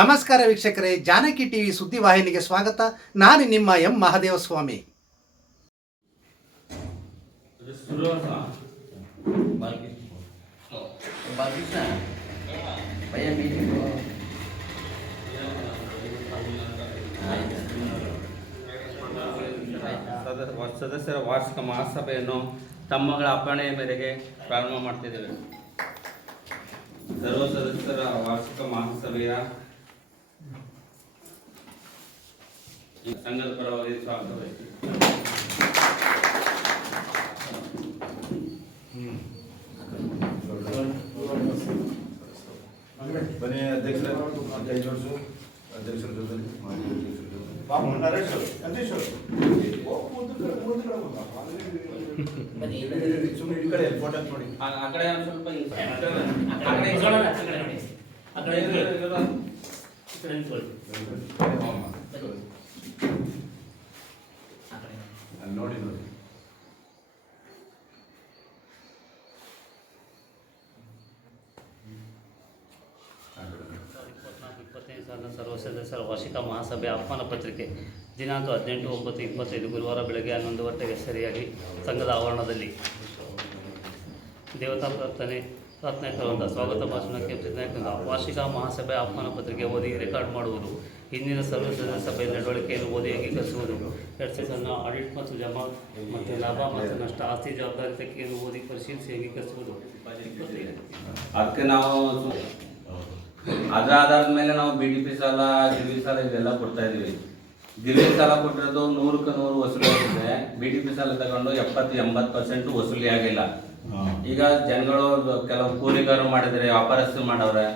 ನಮಸ್ಕಾರ ವೀಕ್ಷಕರೇ, ಜಾನಕಿ ಟಿವಿ ಸುದ್ದಿವಾಹಿನಿಗೆ ಸ್ವಾಗತ. ನಾನು ನಿಮ್ಮ ಎಂ ಮಹಾದೇವ ಮಹದೇವಸ್ವಾಮಿ. ಸದಸ್ಯರ ವಾರ್ಷಿಕ ಮಹಾಸಭೆಯನ್ನು ತಮ್ಮಗಳ ಅಪ್ಪಣೆಯ ಮೇರೆಗೆ ಪ್ರಾರಂಭ ಮಾಡ್ತಿದ್ದೇವೆ. ಸರ್ವ ಸದಸ್ಯರ ವಾರ್ಷಿಕ ಮಹಾಸಭೆಯ ಈ ಸಂಘದ ಪರವಾಗಿ ಸ್ವಾಗತ ಬಯಸ್ತೀನಿ. ಬನ್ನಿ ಅಧ್ಯಕ್ಷರ ಕೈ ಜೋಡಿಸು ಅಧ್ಯಕ್ಷರ ಜೊತೆಲಿ ಮಾಜಿ ಅಧ್ಯಕ್ಷರ ಜೊತೆ. ಸುಮ್ನೆ ಈ ಕಡೆ ಫೋಟೋ ನೋಡಿ ಆ- ಆ ಕಡೆ ಒಂದ್ ಸ್ವಲ್ಪ ಈ- ಆ ಕಡೆ ಈ ಕಡೆ. ಅಲ್ಲಿ ನೋಡಿ ನೋಡಿ ಆ ಕಡೆ ನೋಡಿ. ಇಪ್ಪತ್ನಾಲ್ಕು ಇಪ್ಪತ್ತೈದು ಸಾಲಿನ ಸರ್ವ ಸದಸ್ಯರ ವಾರ್ಷಿಕ ಮಹಾಸಭೆ ಆಹ್ವಾನ ಪತ್ರಿಕೆ. ದಿನಾಂಕ ಹದಿನೆಂಟು, ಒಂಬತ್ತು, ಇಪ್ಪತ್ತೈದು, ಗುರುವಾರ ಬೆಳಗ್ಗೆ ಹನ್ನೊಂದು ಗಂಟೆಗೆ ಸರಿಯಾಗಿ ಸಂಘದ ಆವರಣದಲ್ಲಿ. ದೇವತಾ ಪ್ರಾರ್ಥನೆ ಪ್ರಾರ್ಥನೆಕರಿಂದ ಸ್ವಾಗತ ಭಾಷಣಕ್ಕೆ ಚಿತ್ರಕರಿಂದ ವಾರ್ಷಿಕ ಮಹಾಸಭೆ ಆಹ್ವಾನ ಪತ್ರಿಕೆ ಓದಿ ರೆಕಾರ್ಡ್ ಮಾಡುವುದು. ಹಿಂದಿನ ಸರ್ವ ಸದಸ್ಯ ಸಭೆಯ ನಡವಳಿಕೆಯನ್ನು ಓದಿ ಅಂಗೀಕರಿಸುವುದು. ಎರಡು ಸೆಷನ್ನ ಆಡಿಟ್ ಮತ್ತು ಜಮಾ ಮತ್ತು ಲಾಭ ಮತ್ತು ನಷ್ಟ ಆಸ್ತಿ ಜವಾಬ್ದಾರಿ ಓದಿ ಪರಿಶೀಲಿಸಿ ಅಂಗೀಕರಿಸುವುದು. ಅದಕ್ಕೆ ನಾವು ಅದ್ರ ಆಧಾರದ ಮೇಲೆ ನಾವು ಬಿ ಡಿ ಪಿ ಸಾಲ ಗಿರ್ವಿ ಸಾಲ ಇವೆಲ್ಲ ಕೊಡ್ತಾ ಇದೀವಿ. ಗಿರ್ವಿ ಸಾಲ ಕೊಟ್ಟಿರೋದು ನೂರಕ್ಕೆ ನೂರು ವಸೂಲಿ ಆಗಿದೆ ಬಿ ಡಿ ಪಿ ಸಾಲ ತಗೊಂಡು ಎಪ್ಪತ್ತು ಎಂಬತ್ತು ಪರ್ಸೆಂಟ್ ವಸೂಲಿ ಆಗಿಲ್ಲ. ಈಗ ಜನಗಳು ಕೆಲವು ಕೂಲಿಗಾರರು ಮಾಡಿದ್ರೆ ವ್ಯಾಪಾರಸ್ಥರು ಮಾಡವ್ರೆ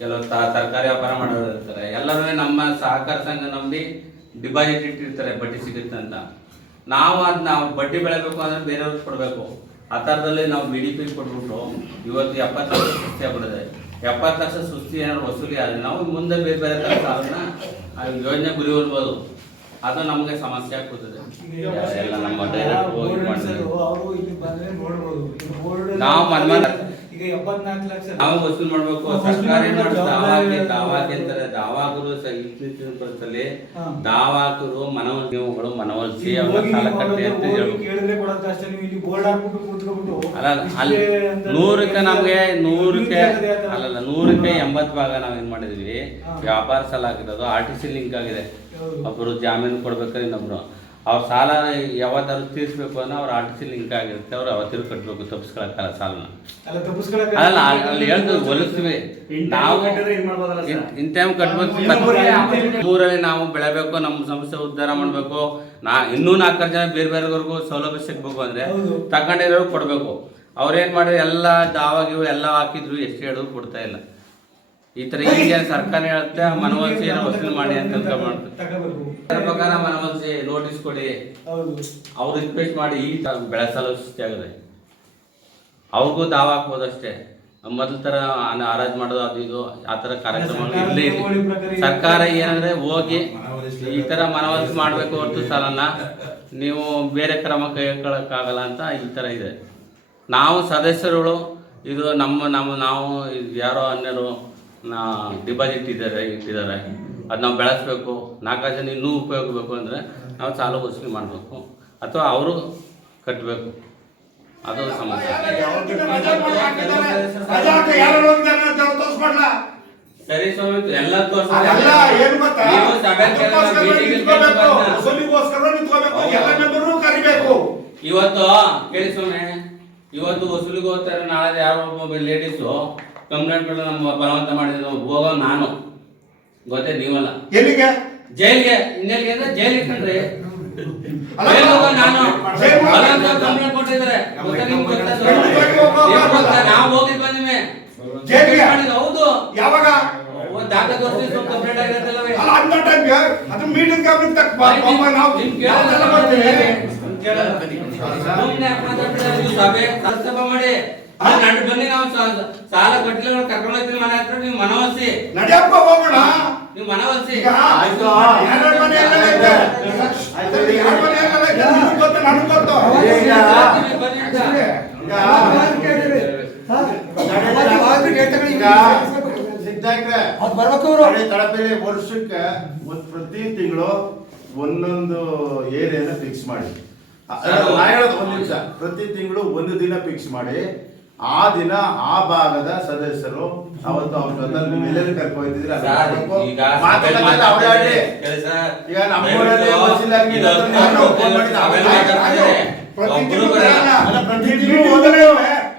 ಕೆಲವು ತರಕಾರಿ ವ್ಯಾಪಾರ ಮಾಡೋರು ಇರ್ತಾರೆ. ಎಲ್ಲರೂ ನಮ್ಮ ಸಹಕಾರ ಸಂಘ ನಂಬಿ ಡಿಪಾಸಿಟ್ ಇಟ್ಟಿರ್ತಾರೆ ಬಡ್ಡಿ ಸಿಗುತ್ತೆ ಅಂತ. ನಾವು ಅದ್ ನಾವು ಬಡ್ಡಿ ಬೆಳೆಬೇಕು ಅಂದ್ರೆ ಬೇರೆಯವ್ರಿಗೆ ಕೊಡಬೇಕು. ಆ ಥರದಲ್ಲಿ ನಾವು ಬಿ ಡಿ ಪಿ ಕೊಟ್ಬಿಟ್ಟು ಇವತ್ತು ಎಪ್ಪತ್ತು ಆಗ್ಬಿಡಿದೆ ಎಪ್ಪತ್ತು ಲಕ್ಷ ಸುಸ್ತಿ ಏನಾದ್ರು ವಸೂಲಿ ಆದ್ರೆ ನಾವು ಮುಂದೆ ಬೇರೆ ಬೇರೆ ಕೆಲಸ ಅದನ್ನ ಯೋಜನೆ ಗುರಿ ಹೊರ್ಬೋದು ಅದು ನಮಗೆ ಸಮಸ್ಯೆ ಆಗ್ತದೆ ನಾವು ಮನ್ ಮನ್- ಈಗ ಎಪ್ಪತ್ನಾಲ್ಕು ಲಕ್ಷ ನಾವು ವಸೂಲ್ ಮಾಡ್ಬೇಕು ಸರ್ಕಾರ ಏನ್ ದಾವಾಗೆ. ದಾವಾಗೆ ಅಂತಾರೆ. ದಾವಾಗರು ಇತ್ತೀಚಿನ ದಾವಾಕರು ಮನವೊಲಿಸಿ ನೀವುಗಳು ಮನವೊಲಿಸಿ ಅವ್ರ ಸಾಲ ಕಟ್ಟಿ ಅಂತ ಅಲ್ಲ ಅಲ್ಲಿ ನೂರಕ್ಕೆ ನಮ್ಗೆ ನೂರಕ್ಕೆ ಅಲ್ಲಲ್ಲ ನೂರಕ್ಕೆ ಎಂಬತ್ತು ಭಾಗ ನಾವು ಏನ್ ಮಾಡಿದ್ವಿ. ವ್ಯಾಪಾರ ಸಾಲ ಆಗಿರೋದು ಆರ್ ಟಿ ಸಿ ಲಿಂಕ್ ಆಗಿದೆ. ಒಬ್ಬರು ಜಾಮೀನು ಕೊಡ್ಬೇಕಾದ್ರೆ ಇನ್ನೊಬ್ರು. ಅವ್ರ ಸಾಲ ಯಾವತ್ತಾದ್ರು ತೀರಿಸ್ಬೇಕು ಅಂದ್ರೆ ಅವ್ರ ಆರ್ ಟಿ ಲಿಂಕ್ ಆಗಿರುತ್ತೆ ಅವ್ರು ಅವತ್ತಿರು ಕಟ್ಟಬೇಕು ತಪ್ಪಿಸ್ಕೊಳಕ್ಕಲ್ಲ ಸಾಲನ. ಅಲ್ಲ ಹೊಲಿಸ್ತೀವಿ ನಾವು ಇನ್ ಟೈಮ್ ಕಟ್ಬೇಕು ಊರಲ್ಲಿ ನಾವು ಬೆಳಬೇಕು ನಮ್ಮ ಸಂಸ್ಥೆ ಉದ್ಧಾರ ಮಾಡ್ಬೇಕು. ನಾ ಇನ್ನೂ ನಾಲ್ಕು ಜನ ಬೇರೆ ಬೇರೆವರೆಗೂ ಸೌಲಭ್ಯ ಸಿಗ್ಬೇಕು ಅಂದ್ರೆ. ತಗೊಂಡಿರೋರು ಕೊಡ್ಬೇಕು. ಅವ್ರೇನ್ ಮಾಡಿದ್ರು ಎಲ್ಲ ದಾವಾಗಿವು ಎಲ್ಲ ಹಾಕಿದ್ರು ಎಷ್ಟು ಹೇಳಿದ್ರು ಕೊಡ್ತಾ ಇಲ್ಲ. ಈ ತರ ಈಗ ಸರ್ಕಾರ ಹೇಳುತ್ತೆ ಮನವೊಲಿಸಿ ಏನೋ ವಸೂಲಿ ಮಾಡಿ ಅಂತ ಅದ್ರ ಪ್ರಕಾರ ಮನವೊಲಿಸಿ ನೋಟಿಸ್ ಕೊಡಿ. ಅವ್ರು ರಿಕ್ವೆಸ್ಟ್ ಮಾಡಿ ಈ ಬೆಳೆಸಲು ಆಗಿದೆ. ಅವ್ರಿಗೂ ದಾವ ಹಾಕ್ಬೋದಷ್ಟೇ ಮೊದಲ ತರ ಆರಾಜ್ ಮಾಡೋದು ಅದು ಇದು ಆ ತರ ಕಾರ್ಯಕ್ರಮ ಸರ್ಕಾರ ಏನಂದ್ರೆ ಹೋಗಿ ಈ ತರ ಮನವೊಲಿಸಿ ಮಾಡ್ಬೇಕು ಹೊರತು ಸಾಲನ್ನ ನೀವು ಬೇರೆ ಕ್ರಮ ಕೈಗೊಳ್ಳಕ್ಕಾಗಲ್ಲ ಅಂತ ಈ ತರ ಇದೆ. ನಾವು ಸದಸ್ಯರುಗಳು ಇದು ನಮ್ಮ ನಮ್ಮ ನಾವು ಯಾರೋ ಅನ್ಯರು ನಾ ಡಿಪಾಸಿಟ್ ಇದ್ದಾರೆ ಇಟ್ಟಿದ್ದಾರೆ ಅದು ನಾವು ಬೆಳೆಸ್ಬೇಕು ನಾಲ್ಕು ಜನ ಇನ್ನೂ ಉಪಯೋಗಬೇಕು ಅಂದರೆ ನಾವು ಸಾಲ ವಸೂಲಿ ಮಾಡಬೇಕು. ಅಥವಾ ಅವರು ಕಟ್ಟಬೇಕು ಅದು ಸಮಸ್ಯೆ. ಸರಿ ಸ್ವಾಮಿ ಎಲ್ಲ ಇವತ್ತು ಕೇಳಿ ಸ್ವಾಮಿ ಇವತ್ತು ವಸೂಲಿಗೆ ಹೋಗ್ತಾರೆ. ನಾಳೆ ಯಾರು ಒಬ್ಬ ಲೇಡೀಸು ಕಂಪ್ಲೇಂಟ್ ಕೊಟ್ಟು ನಮ್ಮ ಬಲವಂತ ಮಾಡಿದ್ರು ಹೋಗೋ ನಾನು. ಗೊತ್ತೇ ನೀವಲ್ಲ. ಎಲ್ಲಿಗೆ? ಜೈಲ್ಗೆ ಇನ್ನೆಲ್ಲಿಗೆ ಅಂದ್ರೆ ಜೈಲಿಗೆ ಕಣ್ರಿ. ಜೈಲ್ಗೆ ಹೋಗೋ ನಾನು. ಬಲವಂತ ಕಂಪ್ಲೇಂಟ್ ಕೊಟ್ಟಿದ್ದಾರೆ. ಗೊತ್ತಾ ನಿಮ್ಗೆ ಗೊತ್ತಾ? ಅದು? ಜೈಲ್ಗೆ ಹೋಗೋ ನಿಮ್ಗೆ ಗೊತ್ತಾ? ನಾವು ಹೋಗಿ ಬಂದಿವೆ ಜೈಲ್ಗೆ? ಹೌದು. ಯಾವಾಗ? ಒಂದ್ ಕಂಪ್ಲೇಂಟ್ ಆಗಿರತ್ತಲ್ಲ ಅಲ್ಲ ಅಂತ ಟೈಮ್ಗೆ ಅದು ಮೀಟಿಂಗ್ ಗಮನಕ್ಕೆ ತಕ್ಕ ಪಾಪ ನಾವು ನಿಮ್ ನಾವೆಲ್ಲ ಬರ್ತೀವಿ. ಸುಮ್ನೆ ಯಾಕ್ ಮಾತಾಡ್ತೀರಾ? ನೀವು ಸಭೆ? ಸಭೆ ಮಾಡಿ. ನಡ್ ಬನ್ನಿ ನಾವು ಸಾಲ ಕಟ್ಟಿಲ್ಲ ಕರ್ಕೊಂಡು ಹೋಗ್ತೀವಿ ಮನೆ ಹತ್ರ ನೀವು ಮನವಸಿ ನಡೆಯಪ್ಪ ಹೋಗೋಣ ನೀವು ಮನವಸಿ ಆಯ್ತು. ಮನೆ ಗೊತ್ತು, ನನಗ್ ಗೊತ್ತು. ವರ್ಷಕ್ಕೆ ಒಂದ್ ಪ್ರತಿ ತಿಂಗಳು ಒಂದೊಂದು ಏರಿಯಾನ ಫಿಕ್ಸ್ ಮಾಡಿ ಒಂದ್ ನಿಮಿಷ ಪ್ರತಿ ತಿಂಗಳು ಒಂದು ದಿನ ಫಿಕ್ಸ್ ಮಾಡಿ ಆ ದಿನ ಆ ಭಾಗದ ಸದಸ್ಯರು ಅವತ್ತು ಅವ್ರ ಜೊತೆ ನೀವೆಲ್ಲರೂ ಕರ್ಕೊ ಹೋಗ್ತಿದ್ದೀರಿ ಅದನ್ನ ಸರ್, ಮಾಡ್ಬೇಕು. ಈಗ ನಮ್ಮೂರಲ್ಲಿ ಮೀಟಿಂಗ್ ತಿಂಗಳು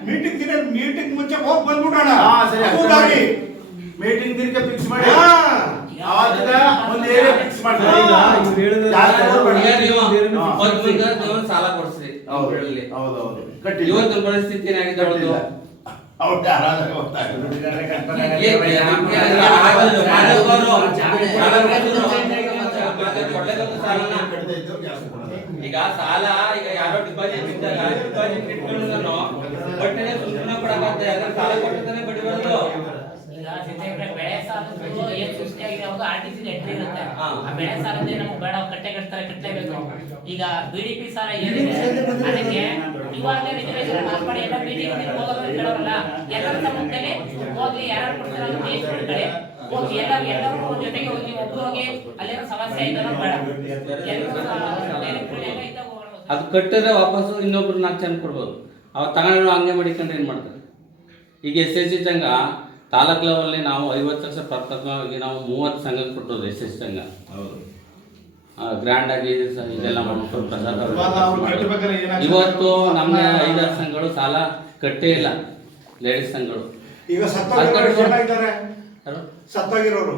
ಮೀಟಿಂಗ್ ದಿನ ಮೀಟಿಂಗ್ ಮುಂಚೆ ಹೋಗಿ ಬಂದ್ಬಿಡೋಣ. ಮೀಟಿಂಗ್ ದಿನಕ್ಕೆ ಫಿಕ್ಸ್ ಮಾಡಿ. ಒಂದು ಏರಿಯಾ ಫಿಕ್ಸ್ ಮಾಡ್ತಾರೆ? ಸಾಲ ಕೊಡ್ಸ್ರಿ. ಊರಲ್ಲಿ. ಹೌದೌದು. ಕಟ್ಟಿಲ್ಲ. ಇವತ್ತು ಪರಿಸ್ಥಿತಿ ಏನಾಗಿದೆ ಅವತ್ತು? ಕಟ್ಟಿಲ್ಲ. ಅವ್ರು ಯಾರಾದ್ರೂ ಗೊತ್ತಾಗಲ್ಲ. ಕೊಡೋದು. ಈಗ ಸಾಲ ಈಗ ಯಾರೋ ಡಿಪಾಸಿಟ್ ಇದ್ದಾಗ ಡಿಪಾಸಿಟ್ ಇಟ್ಕೊಂಡು ಬಡ್ಡಿನೇ ಸುಮ್ಮನೆ ಕೊಡಕ್ಕಾಗ್ತದೆ ಅದ್ರ ಸಾಲ ಕೊಟ್ಟಿದ್ದಾನೆ ಬಡ್ಡಿ ಬರೋದು ಈಗ ಸಿದ್ದಯ್ಯನವ್ರೆ ಬೆಳೆ ಸಾಲದ್ದು ಏನ್ ಇರುತ್ತೆ. ಆ ಬೆಳೆ ನಮ್ಗೆ ಬೇಡ ಕಟ್ಟಲೇಬೇಕು ಈಗ ಬಿಡಿಪಿ ಡಿ ಪಿ ಸಾಲ ಏನಿದೆ ಅದಕ್ಕೆ ಇವಾಗಲೇ ರಿಸರ್ವೇಶನ್ ಪಾಸ್ ಮಾಡಿ ಎಲ್ಲ ಮೀಟಿಂಗ್ ಹೋಗೋದು ಕೇಳೋರಲ್ಲ ಎಲ್ಲರ ಸಮ್ಮುಖದಲ್ಲಿ ಹೋಗ್ಲಿ ಯಾರು ಕೊಡ್ತಾರೆ ಅಂತ ದೇಶ ಹೋಗಿ ಎಲ್ಲರೂ ಎಲ್ಲರೂ ಜೊತೆಗೆ ಹೋಗಿ ಒಬ್ರು ಹೋಗಿ ಸಮಸ್ಯೆ ಆಯ್ತಾನೋ ಬೇಡ. ಎಲ್ಲರೂ ಡೈರೆಕ್ಟ್ ಎಲ್ಲ ಇದ್ದಾಗ ಹೋಗೋಣ ಅದು ಕಟ್ಟಿದ್ರೆ ವಾಪಸ್ಸು ಇನ್ನೊಬ್ರು ನಾಲ್ಕು ಜನ ಕೊಡ್ಬೋದು. ಅವ್ರು ತಗೊಂಡು ಹಂಗೆ ಮಾಡಿಕೊಂಡ್ರೆ ಏನು ಮಾಡ್ತಾರೆ? ಈಗ ಎಸ್ ಎಸ್ ಇದ್ದಂಗ ಸಂಘ ತಾಲೂಕ್ ಲೆವೆಲ್ಲಿ ನಾವು ಐವತ್ತು ಲಕ್ಷ ಪ್ರಥಮವಾಗಿ ನಾವು ಮೂವತ್ತು ಸಂಘಕ್ಕೆ ಕೊಟ್ಟೋದು ಎಸ್ ಎಸ್ ಸಂಘ ಹೌದು ಗ್ರ್ಯಾಂಡ್ ಆಗಿ ಇದೆಲ್ಲ ಮಾಡ್ಕೊಂಡು ಪ್ರಸಾದ ಏನಾಗ್ತದೆ? ಇವತ್ತು ನಮ್ಮ ಐದಾರು ಸಂಘಗಳು ಸಾಲ ಕಟ್ಟೇ ಇಲ್ಲ. ಲೇಡೀಸ್ ಸಂಘಗಳು. ಈಗ ಸತ್ತೋಗಿರೋರು?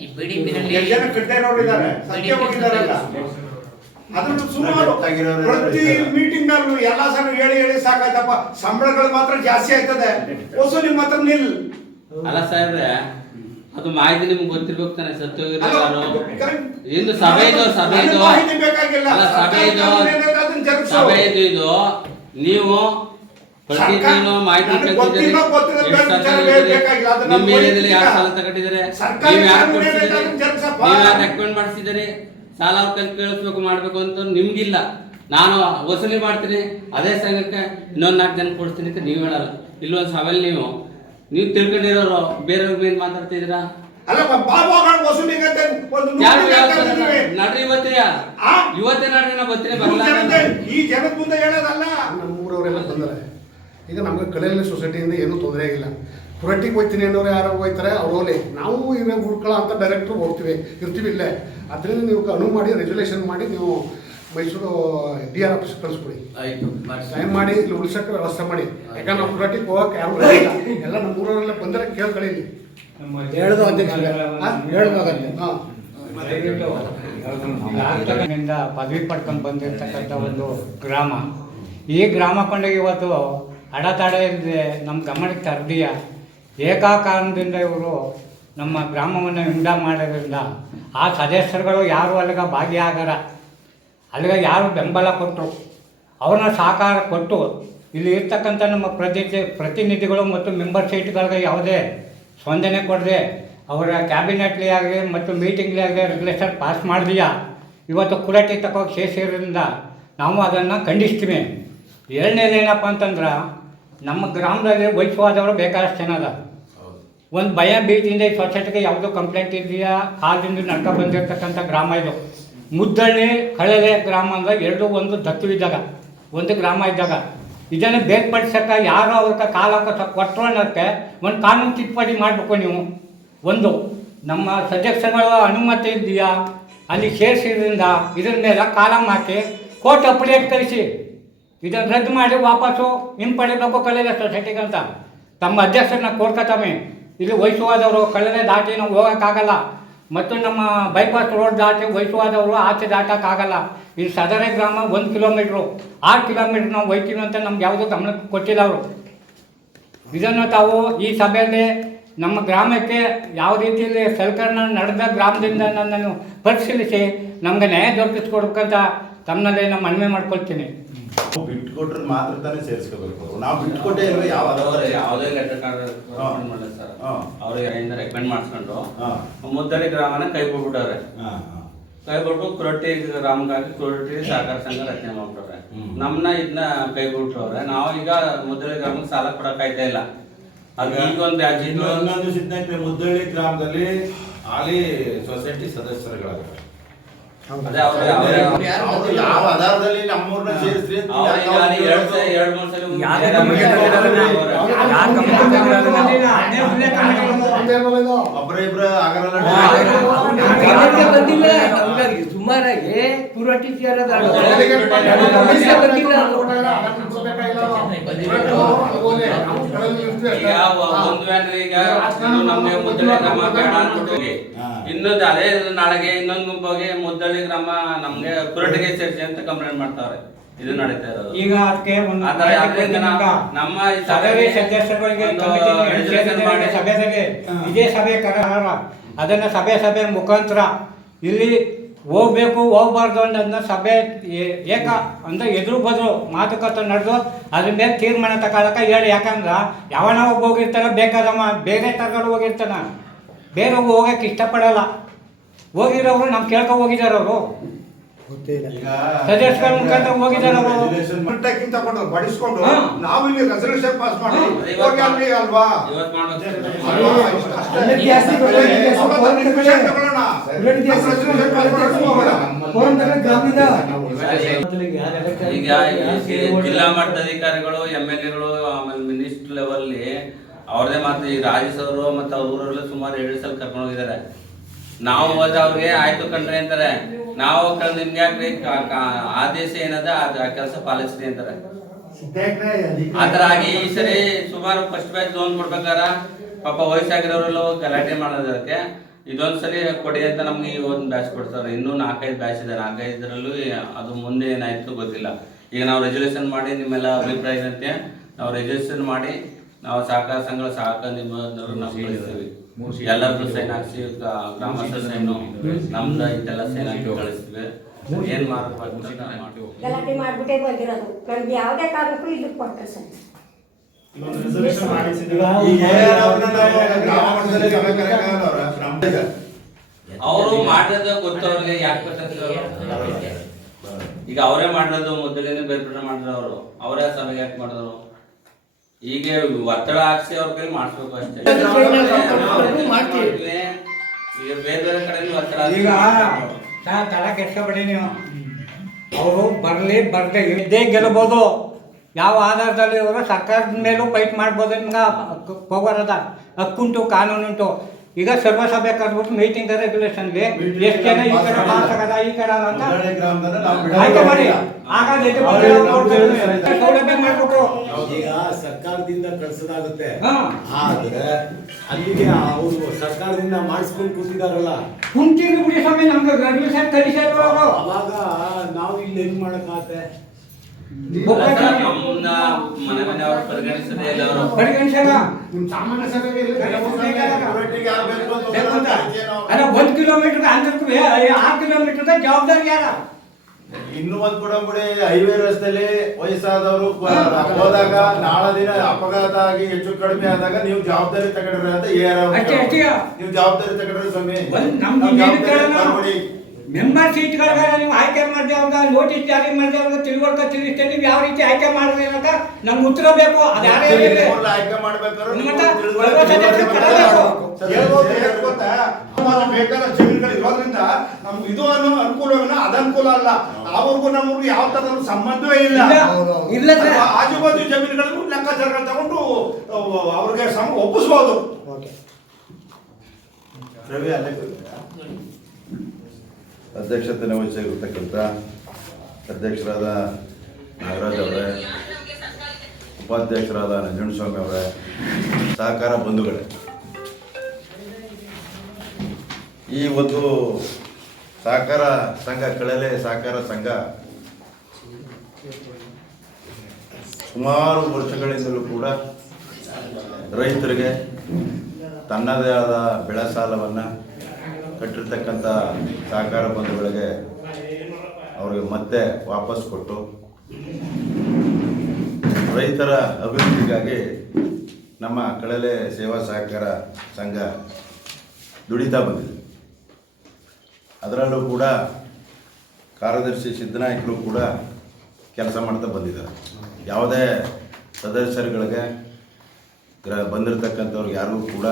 ಈ ಬಿಡಿ ಎಷ್ಟು ಸಂಖ್ಯೆ ಕಟ್ಟೆ ಇರೋರು ಇದ್ದಾರೆ ಅದ್ರಲ್ಲಿ ಸುಮಾರು ಪ್ರತಿ ಮೀಟಿಂಗ್ ನಲ್ಲೂ ಎಲ್ಲಾ ಸಲ ಹೇಳಿ ಹೇಳಿ ಸಾಕಾಯ್ತಪ್ಪ. ಸಂಬಳಗಳು ಮಾತ್ರ ಜಾಸ್ತಿ ಆಯ್ತದೆ. ವಸೂಲಿ ಮಾತ್ರ ನಿಲ್. ಅಲ್ಲ ಸಾಹೇಬ್ರೆ ಅದು ಮಾಹಿತಿ ನಿಮ್ಗೆ ಗೊತ್ತಿರ್ಬೇಕು ತಾನೆ correct. ಇಂದು ಸಭೆ ಇದು ಸಭೆ ನನಗೆ ಇದು ಬೇಕಾಗಿಲ್ಲ. ಅಲ್ಲ ಸಭೆ ಇದು. ಸರ್ಕಾರ ಏನಿದೆ ಅದನ್ನ ಜರುಗ್ಸು. ಸಭೆ ಇದು ಇದು. ನೀವು ಪ್ರತಿ ತಿಂಗಳು ಮಾಹಿತಿ ಅದನ್ನ ನಿಮ್ಮ ನಾವು ಏರಿಯಾದಲ್ಲಿ ಯಾರು ಸಾಲ ತಗೊಂಡಿದ್ದಾರೆ ನೀವು ಯಾರು ಕಾನೂನು ಏನಿದೆ ಕೊಡ್ಸಿದ್ದೀರಿ ಅದನ್ನ ನೀವು ಯಾರು ರೆಕಮೆಂಡ್ ಮಾಡಿಸಿದ್ದೀರಿ? ಸಾಲ ಅವ್ರ ಕೈ ಕೇಳಿಸ್ಬೇಕು ಮಾಡ್ಬೇಕು ಅಂತ ನಿಮ್ಗಿಲ್ಲ. ನಾನು ವಸೂಲಿ ಮಾಡ್ತೀನಿ ಅದೇ ಸಂಘಕ್ಕೆ ಇನ್ನೊಂದು ನಾಲ್ಕು ಜನ ಕೊಡ್ತೀನಿ ಅಂತ ನೀವು ಹೇಳಲ್ಲ. ಇಲ್ಲೊಂದು ಸಭೆಯಲ್ಲಿ ನೀವು ನೀವು ತಿಳ್ಕೊಂಡಿರೋರು ಬೇರೆಯವ್ರ ಮೇಲೆ ಮಾತಾಡ್ತಿದ್ದೀರಾ. ನಡ್ರಿ ಇವತ್ತೇ. ಆ? ಇವತ್ತೇ ನಡ್ರಿ ನಾ ಬರ್ತೀನಿ ಬರಲ್ಲ ಈ ಜನದ ಮುಂದೆ ಹೇಳೋದಲ್ಲ ನಮ್ಮೂರವರೆಲ್ಲ ಬಂದರೆ ಈಗ ನಮಗೆ ಕಳೆಯಲ್ಲಿ ಸೊಸೈಟಿಯಿಂದ ಏನೂ ತೊಂದರೆ ಆಗಿಲ್ಲ ಪುರಟ್ಟಿಗೆ ಹೋಗ್ತೀನಿ ಅನ್ನೋರು ಯಾರು ಹೋಗ್ತಾರೆ ಅವ್ರು ಹೋಗ್ಲಿ. ನಾವು ಇವಾಗ ಉಳ್ಕೊಳ್ಳೋ ಅಂತ ಡೈರೆಕ್ಟ್ರು ಹೋಗ್ತೀವಿ ಇರ್ತೀವಿ ಇಲ್ಲೇ. ಅದರಿಂದ ನೀವು ಅನುವು ಮಾಡಿ ರೆಸಲ್ಯೂಷನ್ ಮಾಡಿ ನೀವು ಮೈಸೂರು ಡಿ ಆರ್ ಆಫೀಸ್ ಕಳಿಸ್ಕೊಡಿ. ಸೈನ್ ಟೈಮ್ ಮಾಡಿ ಇಲ್ಲಿ ಉಳಿಸೋಕೆ ವ್ಯವಸ್ಥೆ ಮಾಡಿ. ಯಾಕಂದ್ರೆ ನಾವು ಪುರಟಿಗೆ ಹೋಗಕ್ಕೆ ಯಾರು ಎಲ್ಲ ಎಲ್ಲ ನಮ್ಮೂರವರೆಲ್ಲ ಬಂದರೆ ಕೇಳ್ಕೊಳ್ಳಿ ಹೇಳೋದು. ಹಾಂ. ನಿಂದ ಪದವಿ ಪಡ್ಕೊಂಡು ಬಂದಿರತಕ್ಕಂಥ ಒಂದು ಗ್ರಾಮ. ಈ ಗ್ರಾಮ ಕೊಂಡಾಗ ಇವತ್ತು ಅಡತಾಡ ಇಲ್ಲದೆ ನಮ್ಮ ಗಮನಕ್ಕೆ ತರದೀಯ? ಏಕಾ ಕಾರಣದಿಂದ ಇವರು ನಮ್ಮ ಗ್ರಾಮವನ್ನು ಹಿಂಡ ಮಾಡೋದ್ರಿಂದ ಆ ಸದಸ್ಯರುಗಳು ಯಾರು ಅಲ್ಲಿಗೆ ಭಾಗಿಯಾಗರ, ಅಲ್ಲಿಗೆ ಯಾರು ಬೆಂಬಲ ಕೊಟ್ಟರು. ಅವ್ರನ್ನ ಸಹಕಾರ ಕೊಟ್ಟು ಇಲ್ಲಿ ಇರ್ತಕ್ಕಂಥ ನಮ್ಮ ಪ್ರತಿ ಪ್ರತಿನಿಧಿಗಳು ಮತ್ತು ಮೆಂಬರ್ ಸೀಟ್ಗಳಿಗೆ ಯಾವುದೇ ಸ್ಪಂದನೆ ಕೊಡದೆ ಅವರ ಕ್ಯಾಬಿನೆಟ್ಲಿ ಆಗಲಿ ಮತ್ತು ಮೀಟಿಂಗ್ಲಿ ಆಗಲಿ ರೆಗ್ಯುಲೇಷನ್ ಪಾಸ್ ಮಾಡಿದೆಯಾ? ಇವತ್ತು ಕುರಟಿ ತಗೋಕೆ ಸೇರಿರೋದ್ರಿಂದ ನಾವು ಅದನ್ನು ಖಂಡಿಸ್ತೀವಿ. ಎರಡನೇದೇನಪ್ಪ ಅಂತಂದ್ರೆ ನಮ್ಮ ಗ್ರಾಮದಲ್ಲಿ ವಯಸ್ಸಾದವರು ಬೇಕಾದಷ್ಟು ಜನ ಒಂದು ಭಯ ಭೀತಿಯಿಂದ ಈ ಸೊಸೈಟಿಗೆ ಯಾವುದೋ ಕಂಪ್ಲೇಂಟ್ ಇದೆಯಾ? ಕಾಲದಿಂದ ನಡ್ಕೊ ಬಂದಿರತಕ್ಕಂಥ ಗ್ರಾಮ ಇದು. ಮುದ್ದಳ್ಳಿ ಕಳಲೆ ಗ್ರಾಮ ಅಂದ್ರೆ ಎರಡು ಒಂದು ದತ್ತು ಇದ್ದಾಗ, ಒಂದು ಗ್ರಾಮ ಇದ್ದಾಗ. ಇದನ್ನು ಬೇರ್ಪಡಿಸಕ್ಕೆ ಯಾರೋ ಅವ್ರಿಗೆ ಕಾಲ ಕೊಟ್ಟರು ಅನ್ನೋಕ್ಕೆ ಒಂದು ಕಾನೂನು ತಿದ್ದುಪಡಿ ಮಾಡಬೇಕು ನೀವು. ಒಂದು, ನಮ್ಮ ಸದಸ್ಯಗಳ ಅನುಮತಿ ಇದೆಯಾ? ಅಲ್ಲಿ ಸೇರಿಸಿದ್ರಿಂದ ಇದ್ರ ಮೇಲೆ ಕಾಲಂ ಹಾಕಿ ಕೋರ್ಟ್ ಅಪ್ಡೇಟ್ ಕಳಿಸಿ. ಇದನ್ನು ರದ್ದು ಮಾಡಿ ವಾಪಸ್ಸು ಹಿಂಪಡೆಯಬೇಕು ಕಳೆದ ಸೊಸೈಟಿಗೆ ಅಂತ. ತಮ್ಮ ಅಧ್ಯಕ್ಷರನ್ನ ಕೋರ್ಕತ್ತಮ್ಮೆ ಇಲ್ಲಿ ವಯಸ್ಸುವಾದವರು ಕಳ್ಳನೆ ದಾಟಿ ನಾವು ಹೋಗೋಕ್ಕಾಗಲ್ಲ. ಮತ್ತು ನಮ್ಮ ಬೈಪಾಸ್ ರೋಡ್ ದಾಟಿ ವಯಸ್ಸುವಾದವರು ಆಚೆ ದಾಟೋಕ್ಕಾಗಲ್ಲ. ಈ ಸದರೆ ಗ್ರಾಮ ಒಂದು ಕಿಲೋಮೀಟ್ರು. ಆರು ಕಿಲೋಮೀಟ್ರ್ ನಾವು ಒಯ್ತೀವಿ ಅಂತ ನಮ್ಗೆ ಯಾವುದೂ ಗಮನಕ್ಕೆ ಕೊಟ್ಟಿಲ್ಲ ಅವರು. ಇದನ್ನು ತಾವು ಈ ಸಭೆಯಲ್ಲಿ ನಮ್ಮ ಗ್ರಾಮಕ್ಕೆ ಯಾವ ರೀತಿಯಲ್ಲಿ ಸಲಕರಣೆ ನಡೆದ ಗ್ರಾಮದಿಂದ ನನ್ನನ್ನು ಪರಿಶೀಲಿಸಿ, ನಮಗೆ ನ್ಯಾಯ ದೊರಕಿಸ್ಕೊಡ್ಬೇಕಂತ ತಮ್ಮಲ್ಲಿ ನಮ್ಮ ಮನವಿ ಮಾಡ್ಕೊಳ್ತೀನಿ. ಬಿಟ್ಕೊಟ್ರೆ ಮಾತ್ರ ತಾನೇ ಸೇರಿಸ್ಕೋಬೇಕು ನಾವು ಬಿಟ್ಕೊಟ್ಟೆ ಇಲ್ಲ ಯಾವ ಯಾವುದೇ ಲೆಟರ್. ಮಾಡಿಲ್ಲ ಸರ್. ಅವ್ರಿಗೆ ರೆಕಮೆಂಡ್ ಮಾಡಿಸ್ಕೊಂಡು ಮುದ್ದರಿ ಗ್ರಾಮನ ಕೈ ಬಿಟ್ಬಿಟ್ಟವ್ರೆ. ಕೈ ಬಿಟ್ಟು ಕುರಟಿ ಗ್ರಾಮಕ್ಕಾಗಿ ಕುರಟಿ ಸಹಕಾರ ಸಂಘ ರಚನೆ ಮಾಡ್ಬಿಟ್ರೆ. ನಮ್ಮನ್ನ ಇದನ್ನ ಕೈ ಬಿಟ್ರವ್ರೆ ನಾವು ಈಗ ಮುದ್ದರಿ ಗ್ರಾಮಕ್ಕೆ ಸಾಲ ಕೊಡಕ್ಕಾಯ್ತಾ ಇಲ್ಲ ಅದು ಈಗ ಒಂದು ಬ್ಯಾಚ್ ಇನ್ನು ಇತ್ತು ಸಿದ್ಧತೆ ಮುದ್ದಳ್ಳಿ ಗ್ರಾಮದಲ್ಲಿ ಹಾಲಿ ಸೊಸೈಟಿ ಸದಸ್ಯರುಗಳಾಗ್ತಾರೆ ಅದೇ ಅವ್ರ ಅವರೇ ಅವ್ರು ಯಾವ ಆಧಾರದಲ್ಲಿ ನಮ್ಮೂರ್ನ ಸೇರಿಸ್ರಿ ಯಾರೇ ಬಂದಿಲ್ಲ ಸುಮಾರಾಗಿ. ಇನ್ನೊಂದು ಅದೇ ನಾಳೆಗೆ ಇನ್ನೊಂದು ಗುಂಪಿಗೆ ಮುದ್ದಳ್ಳಿ ಗ್ರಾಮ ನಮ್ಗೆ ಕುರಟಿಗೆ ಸೇರಿಸಿ ಅಂತ ಕಂಪ್ಲೇಂಟ್ ಮಾಡ್ತಾವ್ರೆ ಇದು ನಡೀತಾ ಇರೋದು. ಈಗ ಅದಕ್ಕೆ ಒಂದು ಆತರ ನಮ್ಮ ಈ ಸಭೆ ಸಭೆಗೆ ಸದಸ್ಯರುಗಳಿಗೆ ಒಂದು ಕಮಿಟಿ resolution ಮಾಡಿ. ಸಭೆಯಲ್ಲಿ ಇದೇ ಸಭೆ ಕರಾರ ಅದನ್ನ ಸಭೆ ಸಭೆ ಮುಖಾಂತರ ಇಲ್ಲಿ ಹೋಗ್ಬೇಕು ಹೋಗ್ಬಾರ್ದು ಅನ್ನೋದನ್ನ ಸಭೆ ಏ- ಏಕ ಅಂದ್ರೆ ಎದುರು ಬದ್ರು ಮಾತುಕತೆ ನಡೆದು ಅದ್ರ ಮೇಲೆ ತೀರ್ಮಾನ ತಗೊಳಕ ಹೇಳಿ. ಯಾಕಂದ್ರ ಯಾವನ ಒಬ್ಬ ಹೋಗಿರ್ತಾನ ಬೇಕಾದಮ್ಮ ಬೇರೆ ತರಗಳು ಹೋಗಿರ್ತಾನ. ಬೇರೆ ಹೋಗಕ್ಕೆ ಇಷ್ಟಪಡಲ್ಲ. ಹೋಗಿರೋರು ನಮ್ ಕೇಳ್ಕೊ ಹೋಗಿದಾರ ಅವರು ಸದಸ್ಯರ ಮುಖಾಂತರ ಹೋಗಿದ್ದಾರೆ ಅವರು ಬಡಿಸ್ಕೊಂಡು ನಾವು ಇಲ್ಲಿ ರೆಸಲ್ಯೂಷನ್ ಪಾಸ್ ಮಾಡಿ. ಹೋಗಿ ಅಲ್ಲಿ ಅಲ್ವಾ ಜಿಲ್ಲಾ ಮಟ್ಟದ ಅಧಿಕಾರಿಗಳು ಎಂ ಎಲ್ ಎಗಳು ಆಮೇಲೆ ಮಿನಿಸ್ಟರ್ ಲೆವೆಲ್ ಅವ್ರದೇ ಮಾತ್ರ ಈ ರಾಜೇಶ್ ಅವರು ಮತ್ತೆ ಅವ್ರ ಊರಲ್ಲೇ ಸುಮಾರು ಎರಡು ಸಲ ಕರ್ಕೊಂಡು ಹೋಗಿದ್ದಾರೆ ನಾವು ಹೋದ ಅವ್ರಿಗೆ ಆಯ್ತು ಕಣ್ರಿ ಅಂತಾರೆ. ನಾವು ನಿಮ್ಗೆ ಯಾಕ್ರಿ ಆದೇಶ ಏನದ ಆ ಕೆಲಸ ಪಾಲಿಸ್ರಿ ಅಂತಾರೆ. ಆತರ ಆಗಿ ಈ ಸರಿ ಸುಮಾರು ಫಸ್ಟ್ ಬ್ಯಾಚ್ ಲೋನ್ ಕೊಡ್ಬೇಕಾರ ಪಾಪ ವಯಸ್ಸಾಗಿರೋರೆಲ್ಲ ಗಲಾಟೆ ಮಾಡೋದಕ್ಕೆ ಇದೊಂದ್ ಸರಿ ಕೊಡಿ ಅಂತ ನಮ್ಗೆ ಈ ಒಂದು ಬ್ಯಾಚ್ ಕೊಡ್ತಾರೆ. ಇನ್ನೂ ನಾಲ್ಕೈದು ಬ್ಯಾಚ್ ಇದೆ. ನಾಲ್ಕೈದರಲ್ಲೂ ಅದು ಮುಂದೆ ಏನಾಯ್ತು ಗೊತ್ತಿಲ್ಲ. ಈಗ ನಾವು ರೆಜಲ್ಯೂಷನ್ ಮಾಡಿ ನಿಮ್ಮೆಲ್ಲ ಅಭಿಪ್ರಾಯ ಇದಂತೆ ನಾವು ರೆಜಲ್ಯೂಷನ್ ಮಾಡಿ ನಾವು ಸಹಕಾರ ಸಂಘಗಳ ಸಹಕಾರ ನಿಮ್ಮ ನಾವು ಕಳಿಸ್ತೀವಿ ಎಲ್ಲರದ್ದು ಸೈನ್ ಹಾಕ್ಸಿ ಗ್ರಾಮಸ್ಥರ ಸೈನು ನಮ್ದು ಇದೆಲ್ಲ ಸೈನ್ ಹಾಕಿ ಕಳಿಸ್ತೀವಿ ಏನ್ ಮಾಡಬೇಕು ಗಲಾಟೆ ಮಾಡ್ಬಿಟ್ಟೇ ಬಂದಿರೋದು ನಮ್ಗೆ ಯಾವುದೇ ಕಾರಣಕ್ಕೂ ಇದಕ್ಕೆ ಕೊಟ್ಟರೆ ಸರ್ ಅವರು ಮಾಡಿರೋದು ಗೊತ್ತು ಅವ್ರಿಗೆ ಯಾಕೆ ಗೊತ್ತಾಗ್ತದೆ ಈಗ ಅವರೇ ಮಾಡಿರೋದು ಮೊದಲಿಂದ ಬೇರೆ ಬೇರೆ ಮಾಡಿದ್ರು ಅವರು ಅವರೇ ಸಭೆಗೆ ಯಾಕೆ ಮಾಡಿದ್ರು ಈಗ ಒತ್ತಡ ಹಾಕ್ಸಿ ಅವ್ರ ಕೈ ಮಾಡಿಸ್ಬೇಕು ಅಷ್ಟೇ. ಈಗ ಬೇರೆ ಬೇರೆ ಕಡೆ ಒತ್ತಡ ಈಗ ತಾ- ತಲೆ ಕೆಡ್ಸ್ಕೊಬೇಡಿ ನೀವು. ಅವರು ಬರಲಿ ಬರದೆ ಇದ್ದೇ ಗೆಲ್ಲಬೋದು ಯಾವ ಆಧಾರದಲ್ಲಿ ಇವರು ಸರ್ಕಾರದ ಮೇಲೂ ಫೈಟ್ ಮಾಡ್ಬೋದು ನಿಮ್ಗೆ ಹೋಗೋರದ ಹಕ್ಕುಂಟು ಕಾನೂನುಂಟು. ಈಗ ಸರ್ವಸಭೆ ಕರೆದ್ಬಿಟ್ಟು ಮೀಟಿಂಗ್ ರೆಗ್ಯುಲೇಷನ್ಗೆ ಎಷ್ಟು ಜನ ಈ ಕಡೆ ಪಾಸ್ ಆಗದ ಈ ಕಡೆ ಅಂತ? ಆಯ್ಕೆ ಮಾಡಿ ಇಲ್ಲ. ಸೌಲಭ್ಯ ಮಾಡ್ಬೇಕು ಈಗ ಸರ್ಕಾರದಿಂದ ಕಳ್ಸೋದಾಗುತ್ತೆ. ಹಾ. ಆದ್ರೆ ಅಲ್ಲಿಗೆ ಅವರು ಸರ್ಕಾರದಿಂದ ಮಾಡಿಸ್ಕೊಂಡು ಕೂತಿದಾರಲ್ಲ. ಕುಂತಿದ್ದು ಬಿಡಿ ಸ್ವಾಮಿ ನಮ್ಗೆ ರೆಗ್ಯುಲೇಷನ್ ಕಲಿಸಿದ್ರು ಅವರು? ಅವಾಗ ನಾವು ಇಲ್ಲಿ ಹೆಂಗ್ ಮಾಡಕ್ಕಾಗತ್ತೆ? ಒಂದ್ ಕಿಲೋಮೀಟರ್ ಅಂತಕ್ಕೂ ಆರು ಕಿಲೋಮೀಟರ್ ಜವಾಬ್ದಾರಿ ಯಾರ? ಇನ್ನು ಒಂದ್ ಕೂಡ ಕೂಡ ಹೈವೇ ರಸ್ತೆಯಲ್ಲಿ ವಯಸ್ಸಾದವರು ಹೋದಾಗ ನಾಳ ದಿನ ಅಪಘಾತ ಆಗಿ ಹೆಚ್ಚು ಕಡಿಮೆ ಆದಾಗ ನೀವು ಜವಾಬ್ದಾರಿ ತಗೊಂಡ್ರಿ ಅಂತ ಏರ ಅಷ್ಟೇ, ಅಷ್ಟೇ. ನೀವು ಜವಾಬ್ದಾರಿ ತಗೊಂಡ್ರಿ ಸ್ವಾಮಿ. ಮೆಂಬರ್ ಸೀಟ್ಗಳಿಗೆ ನೀವು ಆಯ್ಕೆ ಮಾಡಿದೆ ಅಂತ ನೋಟಿಸ್ ಜಾರಿ ಮಾಡಿದೆ ಅಂತ ತಿಳುವಳಿಕೆ ತಿಳಿಸ್ತೇ ನೀವು ಯಾವ ರೀತಿ ಆಯ್ಕೆ ಮಾಡಿದ್ರಿ ಅಂತ ನಮ್ಗೆ ಉತ್ತರ ಬೇಕು ಅದು ಯಾರೇ ಇರಲಿ ಆಯ್ಕೆ ಮಾಡ್ಬೇಕಾದ್ರೆ ನೀವು ಮತ್ತೆ ತಿಳುವಳಿಕೆ ಸರ್ವ ಸದಸ್ಯರು ಕರೆಯಬೇಕು. ಹೇಳ್ಬೋದು, ಹೇಳ್ ಗೊತ್ತಾ? ನಮ್ಮಲ್ಲಿ ಬೇಕಾದ ಜಮೀನುಗಳು ಇರೋದ್ರಿಂದ ನಮ್ಗೆ ಇದು ಅನ್ನೋ ಅನುಕೂಲವನ್ನ ಅದನುಕೂಲ ಅಲ್ಲ ಅವ್ರಿಗೂ ನಮಗೂ ಯಾವ ತರದ ಸಂಬಂಧವೇ ಇಲ್ಲ ಇಲ್ಲ. ಇಲ್ಲ ಸರ್. ಆಜು ಬಾಜು ಜಮೀನುಗಳನ್ನು ಲೆಕ್ಕಾಚಾರಗಳು ತಗೊಂಡು ಅವ್ರಿಗೆ ಸಮ ಒಪ್ಪಿಸ್ಬೋದು ರವಿ ಅಲ್ಲೇ ಕೂತಿದ್ರಾ? ಅಧ್ಯಕ್ಷತೆನ ವಹಿಸಿರ್ತಕ್ಕಂಥ ಅಧ್ಯಕ್ಷರಾದ ನಾಗರಾಜ್ ಅವರೇ, ಉಪಾಧ್ಯಕ್ಷರಾದ ನಂಜುಂಡಸ್ವಾಮಿ ಅವರೇ, ಸಹಕಾರ ಬಂಧುಗಳೇ ಈ ಒಂದು ಸಹಕಾರ ಸಂಘ ಕಳಲೆ ಸಹಕಾರ ಸಂಘ ಸುಮಾರು ವರ್ಷಗಳಿಂದಲೂ ಕೂಡ ರೈತರಿಗೆ ತನ್ನದೇ ಆದ ಬೆಳೆ ಸಾಲವನ್ನು ಕಟ್ಟಿರ್ತಕ್ಕಂಥ ಸಹಕಾರ ಬಂಧುಗಳಿಗೆ ಅವರಿಗೆ ಮತ್ತೆ ವಾಪಸ್ ಕೊಟ್ಟು ರೈತರ ಅಭಿವೃದ್ಧಿಗಾಗಿ ನಮ್ಮ ಕಳಲೆ ಸೇವಾ ಸಹಕಾರ ಸಂಘ ದುಡಿತಾ ಬಂದಿದೆ. ಅದರಲ್ಲೂ ಕೂಡ ಕಾರ್ಯದರ್ಶಿ ಸಿದ್ದನಾಯಕರು ಕೂಡ ಕೆಲಸ ಮಾಡ್ತಾ ಬಂದಿದ್ದಾರೆ. ಯಾವುದೇ ಸದಸ್ಯರುಗಳಿಗೆ ಗ್ರ ಬಂದಿರತಕ್ಕಂಥವ್ರಿಗೆ ಯಾರಿಗೂ ಕೂಡ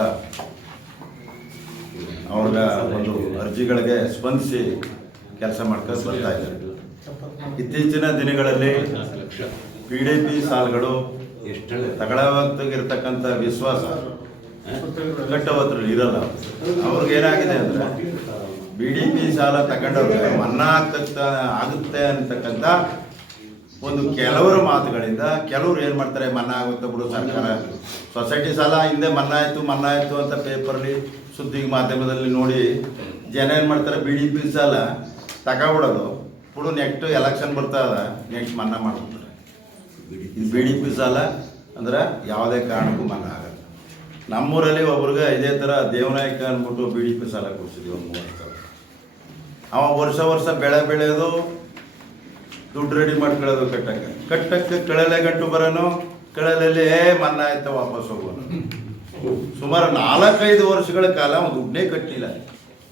ಅವ್ರ ಒಂದು ಅರ್ಜಿಗಳಿಗೆ ಸ್ಪಂದಿಸಿ ಕೆಲಸ ಮಾಡ್ಕೊಂಡು ಬರ್ತಾ ಇದ್ದಾರೆ. ಇತ್ತೀಚಿನ ದಿನಗಳಲ್ಲಿ ಪಿ ಡಿ ಪಿ ಸಾಲ್ಗಳು ತಗೊಳ್ಳೋವಾಗಿರ್ತಕ್ಕಂಥ ವಿಶ್ವಾಸ ಕಟ್ಟವತ್ರಲ್ಲಿ ಇರಲ್ಲ. ಅವ್ರಿಗೆ ಏನಾಗಿದೆ ಅಂದರೆ ಬಿ ಡಿ ಪಿ ಸಾಲ ತಗೊಂಡವ್ರಿಗೆ ಮನ್ನಾ ಆಗ್ತಕ್ಕ ಆಗುತ್ತೆ ಅಂತಕ್ಕಂಥ ಒಂದು ಕೆಲವರ ಮಾತುಗಳಿಂದ ಕೆಲವರು ಏನು ಮಾಡ್ತಾರೆ, ಮನ್ನಾ ಆಗುತ್ತೆ ಬಿಡು ಸರ್ಕಾರ. ಸೊಸೈಟಿ ಸಾಲ ಹಿಂದೆ ಮನ್ನಾ ಆಯಿತು ಮನ್ನಾ ಆಯಿತು ಅಂತ ಪೇಪರ್ಲಿ ಸುದ್ದಿ ಮಾಧ್ಯಮದಲ್ಲಿ ನೋಡಿ ಜನ ಏನು ಮಾಡ್ತಾರೆ ಬಿ ಡಿ ಪಿ ಸಾಲ ತಗೊಬಿಡೋದು ಪುಡು ನೆಕ್ಸ್ಟ್ ಎಲೆಕ್ಷನ್ ಬರ್ತದ ನೆಕ್ಸ್ಟ್ ಮನ್ನಾ ಮಾಡ್ಬಿಡ್ತಾರೆ ಬಿಡಿ ಬಿ ಡಿ ಪಿ ಸಾಲ ಅಂದ್ರೆ ಯಾವುದೇ ಕಾರಣಕ್ಕೂ ಮನ್ನಾ ಆಗಲ್ಲ. ನಮ್ಮೂರಲ್ಲಿ ಒಬ್ರಿಗೆ ಇದೇ ಥರ ದೇವನಾಯಕ ಅಂದ್ಬಿಟ್ಟು ಬಿ ಡಿ ಪಿ ಸಾಲ ಕೊಡ್ಸಿದ್ವಿ ಒಂದು ಮೂವತ್ತು ಸಾವಿರ. ಅವ ವರ್ಷ ವರ್ಷ ಬೆಳೆ ಬೆಳೆಯೋದು ದುಡ್ಡು ರೆಡಿ ಮಾಡ್ಕೊಳ್ಳೋದು ಕಟ್ಟಕ್ಕೆ. ಕಟ್ಟಕ್ಕೆ ಕಳಲೆ ಗಂಟು ಬರೋನು ಕಳಲಲ್ಲಿ ಏ ಮನ್ನಾ ಆಯ್ತಾ ವಾಪಸ್ ಹೋಗೋನು ಸುಮಾರು ನಾಲ್ಕೈದು ವರ್ಷಗಳ ಕಾಲ ಅವ್ನು ದುಡ್ಡೇ ಕಟ್ಟಲಿಲ್ಲ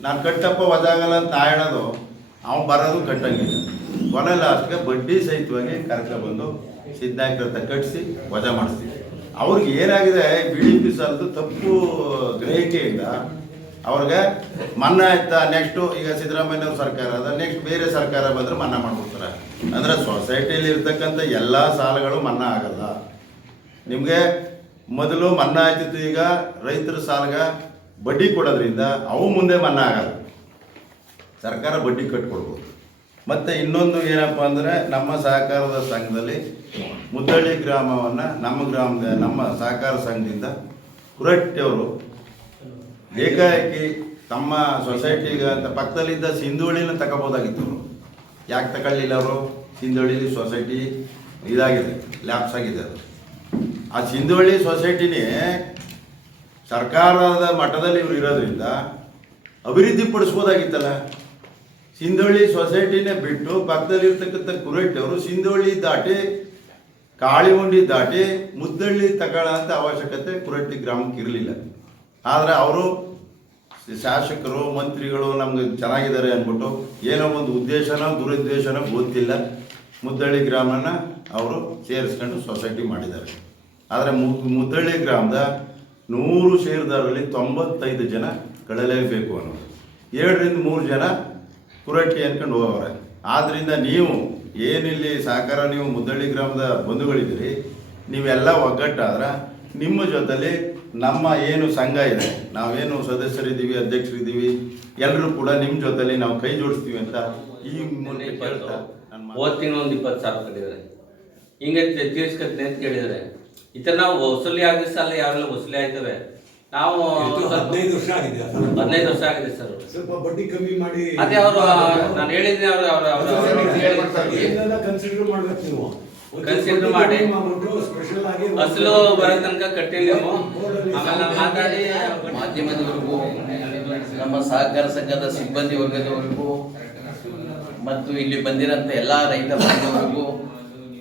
ನಾನು ಕಟ್ಟಪ್ಪ ವಜಾಗಲ್ಲ ಅಂತ ಹೇಳೋದು ಅವ್ನು ಬರೋದು ಕಟ್ಟಂಗಿಲ್ಲ ಕೊನೆ ಲಾಸ್ಟ್ಗೆ ಬಡ್ಡಿ ಸಹಿತವಾಗಿ ಕರ್ಕೊಬಂದು ಸಿದ್ಧಾಂತ ಕಟ್ಟಿಸಿ ವಜಾ ಮಾಡಿಸ್ತೀವಿ ಅವ್ರಿಗೆ ಏನಾಗಿದೆ ಬಿ ಡಿ ಪಿ ಸಾಲದು ತಪ್ಪು ಗ್ರಹಿಕೆಯಿಂದ ಅವ್ರಿಗೆ ಮನ್ನಾ ಆಯ್ತಾ ನೆಕ್ಸ್ಟು ಈಗ ಸಿದ್ದರಾಮಯ್ಯ ಸರ್ಕಾರ ಅದ ನೆಕ್ಸ್ಟ್ ಬೇರೆ ಸರ್ಕಾರ ಬಂದರೆ ಮನ್ನಾ ಮಾಡ್ಬಿಡ್ತಾರೆ ಅಂದ್ರೆ ಸೊಸೈಟಿಯಲ್ಲಿ ಇರ್ತಕ್ಕಂಥ ಎಲ್ಲ ಸಾಲಗಳು ಮನ್ನಾ ಆಗಲ್ಲ. ನಿಮಗೆ ಮೊದಲು ಮನ್ನಾ ಆಯ್ತಿತ್ತು ಈಗ ರೈತರ ಸಾಲಗ ಬಡ್ಡಿ ಕೊಡೋದ್ರಿಂದ ಅವು ಮುಂದೆ ಮನ್ನಾ ಆಗಲ್ಲ ಸರ್ಕಾರ ಬಡ್ಡಿ ಕಟ್ಕೊಡ್ಬೋದು. ಮತ್ತು ಇನ್ನೊಂದು ಏನಪ್ಪ ಅಂದರೆ ನಮ್ಮ ಸಹಕಾರದ ಸಂಘದಲ್ಲಿ ಮುದ್ದಳ್ಳಿ ಗ್ರಾಮವನ್ನು ನಮ್ಮ ಗ್ರಾಮದ ನಮ್ಮ ಸಹಕಾರ ಸಂಘದಿಂದ ಕುರಟ್ಟಿಯವರು ಏಕಾಏಕಿ ತಮ್ಮ ಸೊಸೈಟಿಗೆ ಅಂತ ಪಕ್ಕದಲ್ಲಿದ್ದ ಸಿಂಧುಳಿನ ತಗೋಬೋದಾಗಿತ್ತು ಅವರು. ಯಾಕೆ ತಗೊಳ್ಳಿಲ್ಲ ಅವರು? ಸಿಂಧುಳ್ಳಿ ಸೊಸೈಟಿ ಇದಾಗಿದೆ, ಲ್ಯಾಪ್ಸ್ ಆಗಿದೆ ಅದು. ಆ ಸಿಂಧುವಳ್ಳಿ ಸೊಸೈಟಿನೇ ಸರ್ಕಾರದ ಮಟ್ಟದಲ್ಲಿ ಇವರು ಇರೋದ್ರಿಂದ ಅಭಿವೃದ್ಧಿ ಪಡಿಸ್ಬೋದಾಗಿತ್ತಲ್ಲ. ಸೊಸೈಟಿನೇ ಬಿಟ್ಟು ಪಕ್ಕದಲ್ಲಿ ಇರ್ತಕ್ಕಂಥ ಕುರೆಟ್ಟಿ ಅವರು ಸಿಂಧುವಳ್ಳಿ ದಾಟಿ ಕಾಳಿಹುಂಡಿ ದಾಟಿ ಮುದ್ದಳ್ಳಿ ತಗೊಳ್ಳೋಂಥ ಅವಶ್ಯಕತೆ ಕುರಟ್ಟಿ ಗ್ರಾಮಕ್ಕೆ ಇರಲಿಲ್ಲ. ಆದರೆ ಅವರು ಶಾಸಕರು, ಮಂತ್ರಿಗಳು ನಮ್ಗೆ ಚೆನ್ನಾಗಿದ್ದಾರೆ ಅಂದ್ಬಿಟ್ಟು ಏನೋ ಒಂದು ಉದ್ದೇಶನೋ ದುರುದ್ದೇಶನೋ ಗೊತ್ತಿಲ್ಲ. ಮುದ್ದಳ್ಳಿ ಗ್ರಾಮನ ಅವರು ಸೇರಿಸ್ಕೊಂಡು ಸೊಸೈಟಿ ಮಾಡಿದ್ದಾರೆ. ಆದರೆ ಮುದ್ದಳ್ಳಿ ಗ್ರಾಮದ ನೂರು ಷೇರುದಾರರಲ್ಲಿ ತೊಂಬತ್ತೈದು ಜನ ಕಳಲೇಬೇಕು ಅನ್ನೋದು. ಏಳರಿಂದ ಮೂರು ಜನ ಕುರಟ್ಟಿ ಅನ್ಕೊಂಡು ಹೋಗವ್ರೆ. ಆದ್ದರಿಂದ ನೀವು ಏನಿಲ್ಲಿ ಸಹಕಾರ ನೀವು ಮುದ್ದಳ್ಳಿ ಗ್ರಾಮದ ಬಂಧುಗಳಿದ್ದೀರಿ, ನೀವೆಲ್ಲ ಒಗ್ಗಟ್ಟಾದ್ರೆ ನಿಮ್ಮ ಜೊತೆಲಿ ನಮ್ಮ ಏನು ಸಂಘ ಇದೆ, ನಾವೇನು ಸದಸ್ಯರಿದ್ದೀವಿ, ಅಧ್ಯಕ್ಷರಿದ್ದೀವಿ, ಎಲ್ಲರೂ ಕೂಡ ನಿಮ್ಮ ಜೊತೆಲಿ ನಾವು ಕೈ ಜೋಡಿಸ್ತೀವಿ ಅಂತ ಈ ಮಾತು- ಹೋದ ಒಂದು ಇಪ್ಪತ್ತು ಸಾವಿರ ಕಟ್ಟಿದ್ದಾರೆ. ಹಿಂಗೆ ತೀರಿಸ್ಕೊತೀನಿ ಅಂತ ಕೇಳಿದ್ದಾರೆ. ಈ ಥರ ನಾವು ವಸೂಲಿ ಆಗಿದ ಸಾಲ ಯಾವೆಲ್ಲ ವಸೂಲಿ ಆಯ್ತವೆ ನಾವು ಹದಿನೈದು ವರ್ಷ ಆಗಿದೆ. ಹದಿನೈದು ವರ್ಷ ಆಗಿದೆ ಸರ್. ಸ್ವಲ್ಪ ಬಡ್ಡಿ ಕಮ್ಮಿ ಮಾಡಿ. ಅದೇ ಅವರು ನಾನು ಹೇಳಿದ್ದೆ ಅವರು ಅವರು ಕನ್ಸಿಡರ್ ಮಾಡ್ಬೇಕು ನೀವು. ಕನ್ಸಿಡರ್ ಮಾಡಿ. ಕಮ್ಮಿ ಸ್ಪೆಷಲ್ ಆಗಿ ಅಸಲು ಬರೋ ತನಕ ಕಟ್ಟಿಲ್ಲ ನೀವು. ಆಮೇಲೆ ಮಾತಾಡಿ ಮಾಧ್ಯಮದವರೆಗೂ ನಮ್ಮ ಸಹಕಾರ ಸಂಘದ ಸಿಬ್ಬಂದಿ ವರ್ಗದವರೆಗೂ ಮತ್ತು ಇಲ್ಲಿ ಬಂದಿರಂತ ಎಲ್ಲಾ ರೈತ ಬಾಂಧವರಿಗೂ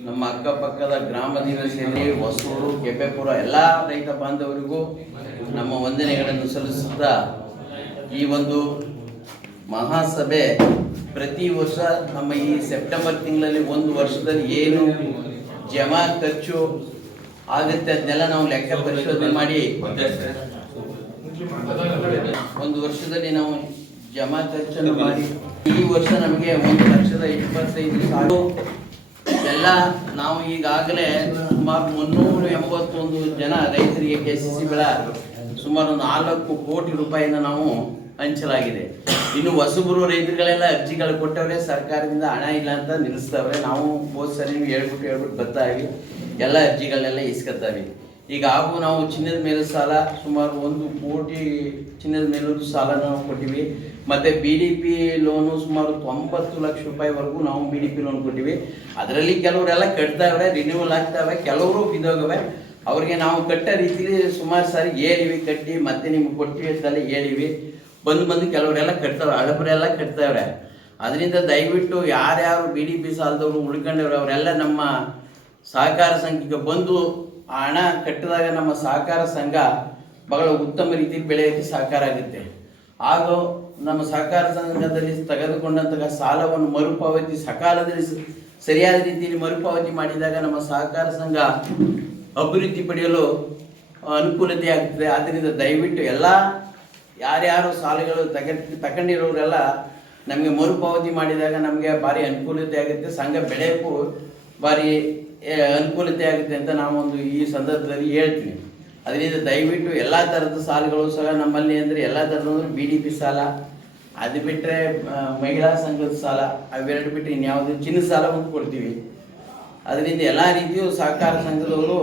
ನಮ್ಮ ಅಕ್ಕಪಕ್ಕದ ಗ್ರಾಮ ಸೇರಿ ಹೊಸೂರು, ಕೆಪೆಪುರ ಎಲ್ಲ ರೈತ ಬಾಂಧವರಿಗೂ ನಮ್ಮ ವಂದನೆಗಳನ್ನು ಸಲ್ಲಿಸುತ್ತಾ ಈ ಒಂದು ಮಹಾಸಭೆ ಪ್ರತಿ ವರ್ಷ ನಮ್ಮ ಈ ಸೆಪ್ಟೆಂಬರ್ ತಿಂಗಳಲ್ಲಿ ಒಂದು ವರ್ಷದಲ್ಲಿ ಏನು ಜಮಾ ಖರ್ಚು ಆಗುತ್ತೆ ಅದನ್ನೆಲ್ಲ ನಾವು ಲೆಕ್ಕ ಪರಿಶೋಧನೆ ಮಾಡಿ ಒಂದು ವರ್ಷದಲ್ಲಿ ನಾವು ಜಮಾ ಖರ್ಚನ್ನು ಮಾಡಿ ಈ ವರ್ಷ ನಮಗೆ ಒಂದು ಲಕ್ಷದ ಇಪ್ಪತ್ತೈದು ಸಾವಿರ ಎಲ್ಲ ನಾವು ಈಗಾಗಲೇ ಸುಮಾರು ಮುನ್ನೂರ ಎಂಬತ್ತೊಂದು ಜನ ರೈತರಿಗೆ ಕೆ ಸಿ ಸಿ ಬೆಳ ಸುಮಾರು ನಾಲ್ಕು ಕೋಟಿ ರೂಪಾಯಿಯನ್ನು ನಾವು ಹಂಚಲಾಗಿದೆ. ಇನ್ನು ಹೊಸಬರು ರೈತರುಗಳೆಲ್ಲ ಅರ್ಜಿಗಳು ಕೊಟ್ಟವ್ರೆ, ಸರ್ಕಾರದಿಂದ ಹಣ ಇಲ್ಲ ಅಂತ ನಿಲ್ಲಿಸ್ತವ್ರೆ. ನಾವು ಹೋದ್ ಸರಿ ಹೇಳ್ಬಿಟ್ಟು ಹೇಳ್ಬಿಟ್ಟು ಬರ್ತಾವಿ ಎಲ್ಲ ಅರ್ಜಿಗಳನ್ನೆಲ್ಲ ಇಸ್ಕೊತಾವೆ ಈಗ ಹಾಗೂ ನಾವು ಚಿನ್ನದ ಮೇಲೆ ಸಾಲ, ಸುಮಾರು ಒಂದು ಕೋಟಿ ಚಿನ್ನದ ಮೇಲೂ ಸಾಲ ನಾವು ಕೊಟ್ಟಿವಿ. ಮತ್ತೆ ಬಿ ಡಿ ಪಿ ಲೋನು ಸುಮಾರು ತೊಂಬತ್ತು ಲಕ್ಷ ರೂಪಾಯಿವರೆಗೂ ನಾವು ಬಿ ಡಿ ಪಿ ಲೋನ್ ಕೊಟ್ಟಿವಿ. ಅದರಲ್ಲಿ ಕೆಲವರೆಲ್ಲ ಕಟ್ತಾವ್ರೆ ರಿನ್ಯೂವಲ್ ಆಗ್ತಾವೆ ಕೆಲವರು ಬಿದ್ದೋಗವೆ ಅವ್ರಿಗೆ ನಾವು ಕಟ್ಟ ರೀತಿಲಿ ಸುಮಾರು ಸಾರಿ ಹೇಳಿವಿ, ಕಟ್ಟಿ ಮತ್ತೆ ನಿಮ್ಗೆ ಕೊಡ್ತೀವಿ ಅಂತಲ್ಲಿ ಹೇಳಿವಿ. ಬಂದು ಬಂದು ಕೆಲವರೆಲ್ಲ ಕಟ್ತಾವ್ರೆ ಹಳಬರೆಲ್ಲ ಕಟ್ತಾವ್ರೆ. ಅದರಿಂದ ದಯವಿಟ್ಟು ಯಾರ್ಯಾರು ಬಿ ಡಿ ಪಿ ಸಾಲದವರು ಉಳ್ಕೊಂಡವ್ರು, ಅವರೆಲ್ಲ ನಮ್ಮ ಸಹಕಾರ ಸಂಘಕ್ಕೆ ಬಂದು ಆ ಹಣ ಕಟ್ಟಿದಾಗ ನಮ್ಮ ಸಹಕಾರ ಸಂಘ ಬಹಳ ಉತ್ತಮ ರೀತಿ ಬೆಳೆಯೋಕ್ಕೆ ಸಹಕಾರ ಆಗುತ್ತೆ. ಹಾಗೂ ನಮ್ಮ ಸಹಕಾರ ಸಂಘದಲ್ಲಿ ತೆಗೆದುಕೊಂಡಂತಹ ಸಾಲವನ್ನು ಮರುಪಾವತಿ ಸಕಾಲದಲ್ಲಿ ಸರಿಯಾದ ರೀತಿಯಲ್ಲಿ ಮರುಪಾವತಿ ಮಾಡಿದಾಗ ನಮ್ಮ ಸಹಕಾರ ಸಂಘ ಅಭಿವೃದ್ಧಿ ಪಡೆಯಲು ಅನುಕೂಲತೆ ಆಗ್ತದೆ. ಆದ್ದರಿಂದ ದಯವಿಟ್ಟು ಎಲ್ಲ ಯಾರ್ಯಾರು ಸಾಲಗಳು ತಗ ತಗೊಂಡಿರೋರೆಲ್ಲ ನಮಗೆ ಮರುಪಾವತಿ ಮಾಡಿದಾಗ ನಮಗೆ ಭಾರಿ ಅನುಕೂಲತೆ ಆಗುತ್ತೆ. ಸಂಘ ಬೆಳೆಯಕ್ಕೂ ಭಾರಿ ಅನುಕೂಲತೆ ಆಗುತ್ತೆ ಅಂತ ನಾವೊಂದು ಈ ಸಂದರ್ಭದಲ್ಲಿ ಹೇಳ್ತೀನಿ. ಅದರಿಂದ ದಯವಿಟ್ಟು ಎಲ್ಲ ಥರದ ಸಾಲಗಳು ಸಹ ನಮ್ಮಲ್ಲಿ ಅಂದರೆ ಎಲ್ಲ ಥರದ ಬಿ ಡಿ ಪಿ ಸಾಲ ಅದು ಬಿಟ್ಟರೆ ಮಹಿಳಾ ಸಂಘದ ಸಾಲ ಅವೆರಡು ಬಿಟ್ಟರೆ ಇನ್ಯಾವುದೇ ಚಿನ್ನ ಸಾಲವನ್ನು ಕೊಡ್ತೀವಿ. ಅದರಿಂದ ಎಲ್ಲ ರೀತಿಯೂ ಸಹಕಾರ ಸಂಘದವರು